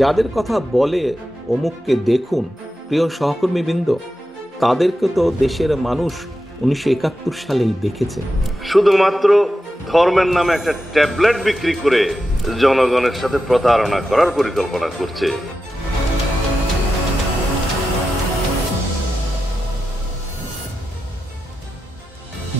যাদের কথা বলে অমুককে দেখুন, প্রিয় সহকর্মীবৃন্দ, তাদেরকে তো দেশের মানুষ 1971 সালেই দেখেছে। শুধুমাত্র ধর্মের নামে একটা ট্যাবলেট বিক্রি করে জনগণের সাথে প্রতারণা করার পরিকল্পনা করছে।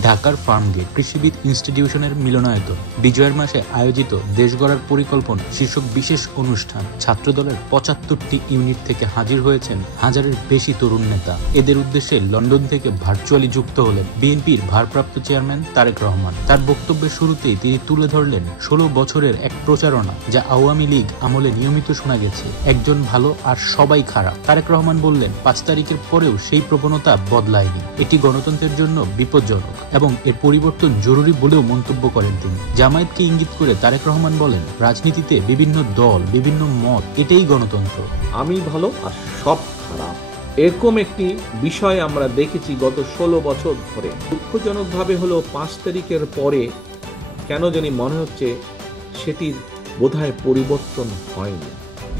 ঢাকার ফার্মগেট কৃষিবিদ ইনস্টিটিউশনের মিলনায়তন বিজয়ের মাসে আয়োজিত দেশ গড়ার পরিকল্পনা শীর্ষক বিশেষ অনুষ্ঠান। ছাত্রদলের ৭৫টি ইউনিট থেকে হাজির হয়েছেন হাজারের বেশি তরুণ নেতা। এদের উদ্দেশ্যে লন্ডন থেকে ভার্চুয়ালি যুক্ত হলেন বিএনপির ভারপ্রাপ্ত চেয়ারম্যান তারেক রহমান। তার বক্তব্যের শুরুতেই তিনি তুলে ধরলেন ১৬ বছরের এক প্রচারণা, যা আওয়ামী লীগ আমলে নিয়মিত শোনা গেছে, একজন ভালো আর সবাই খারাপ। তারেক রহমান বললেন ৫ তারিখের পরেও সেই প্রবণতা বদলায়নি। এটি গণতন্ত্রের জন্য বিপজ্জনক এবং এর পরিবর্তন জরুরি বলেও মন্তব্য করেন তিনি। জামায়াতকে ইঙ্গিত করে তারেক রহমান বলেন, রাজনীতিতে বিভিন্ন দল, বিভিন্ন মত, এটাই গণতন্ত্র। আমি ভালো আর সব খারাপ, এরকম একটি বিষয় আমরা দেখেছি গত ১৬ বছর ধরে। দুঃখজনকভাবে হলো ৫ তারিখের পরে কেন জানি মনে হচ্ছে সেটির বোধহয় পরিবর্তন হয়নি।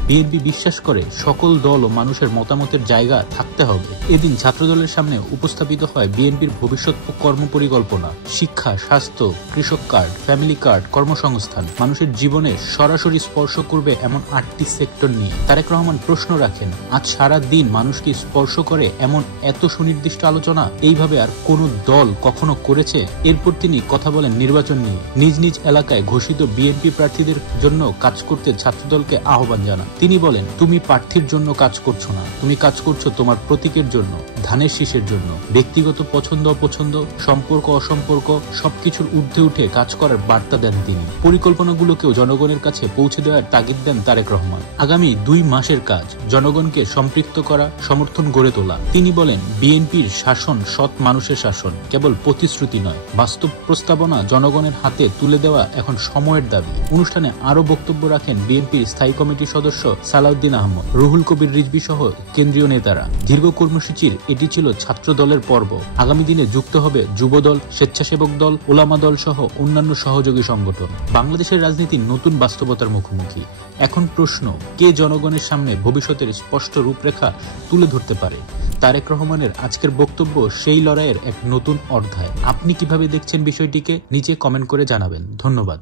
বিএনপি বিশ্বাস করে সকল দল ও মানুষের মতামতের জায়গা থাকতে হবে। এদিন ছাত্রদলের সামনে উপস্থাপিত হয় বিএনপির ভবিষ্যৎ কর্মপরিকল্পনা। শিক্ষা, স্বাস্থ্য, কৃষক কার্ড, ফ্যামিলি কার্ড, কর্মসংস্থান, মানুষের জীবনে সরাসরি স্পর্শ করবে এমন ৮টি সেক্টর নিয়ে তারেক রহমান প্রশ্ন রাখেন, আজ সারা দিন মানুষকে স্পর্শ করে এমন এত সুনির্দিষ্ট আলোচনা এইভাবে আর কোন দল কখনো করেছে? এরপর তিনি কথা বলেন নির্বাচন নিয়ে। নিজ নিজ এলাকায় ঘোষিত বিএনপি প্রার্থীদের জন্য কাজ করতে ছাত্রদলকে আহ্বান জানান। তিনি বলেন, তুমি প্রার্থীর জন্য কাজ করছো না, তুমি কাজ করছো তোমার প্রতীকের জন্য, ধানের শীষের জন্য। ব্যক্তিগত পছন্দ অপছন্দ, সম্পর্ক অসম্পর্ক সবকিছুর ঊর্ধ্বে উঠে কাজ করার বার্তা দেন তিনি। পরিকল্পনাগুলোকেও জনগণের কাছে পৌঁছে দেওয়ার তাগিদ দেন তারেক রহমান। আগামী ২ মাসের কাজ জনগণকে সম্পৃক্ত করা, সমর্থন গড়ে তোলা। তিনি বলেন, বিএনপির শাসন সৎ মানুষের শাসন, কেবল প্রতিশ্রুতি নয়, বাস্তব প্রস্তাবনা জনগণের হাতে তুলে দেওয়া এখন সময়ের দাবি। অনুষ্ঠানে আরো বক্তব্য রাখেন বিএনপির স্থায়ী কমিটির সদস্য সালাউদ্দিন আহমদ, রুহুল কবির রিজভী সহ কেন্দ্রীয় নেতারা। দীর্ঘ কর্মসূচির এটি ছিল ছাত্র দলের পর্ব। আগামী দিনে যুক্ত হবে যুবদল, স্বেচ্ছাসেবক দল, ওলামা দল সহ অন্যান্য সহযোগী সংগঠন। বাংলাদেশের রাজনীতি নতুন বাস্তবতার মুখোমুখি। এখন প্রশ্ন, কে জনগণের সামনে ভবিষ্যতের স্পষ্ট রূপরেখা তুলে ধরতে পারে? তারেক রহমানের আজকের বক্তব্য সেই লড়াইয়ের এক নতুন অধ্যায়। আপনি কিভাবে দেখছেন বিষয়টিকে নিচে কমেন্ট করে জানাবেন। ধন্যবাদ।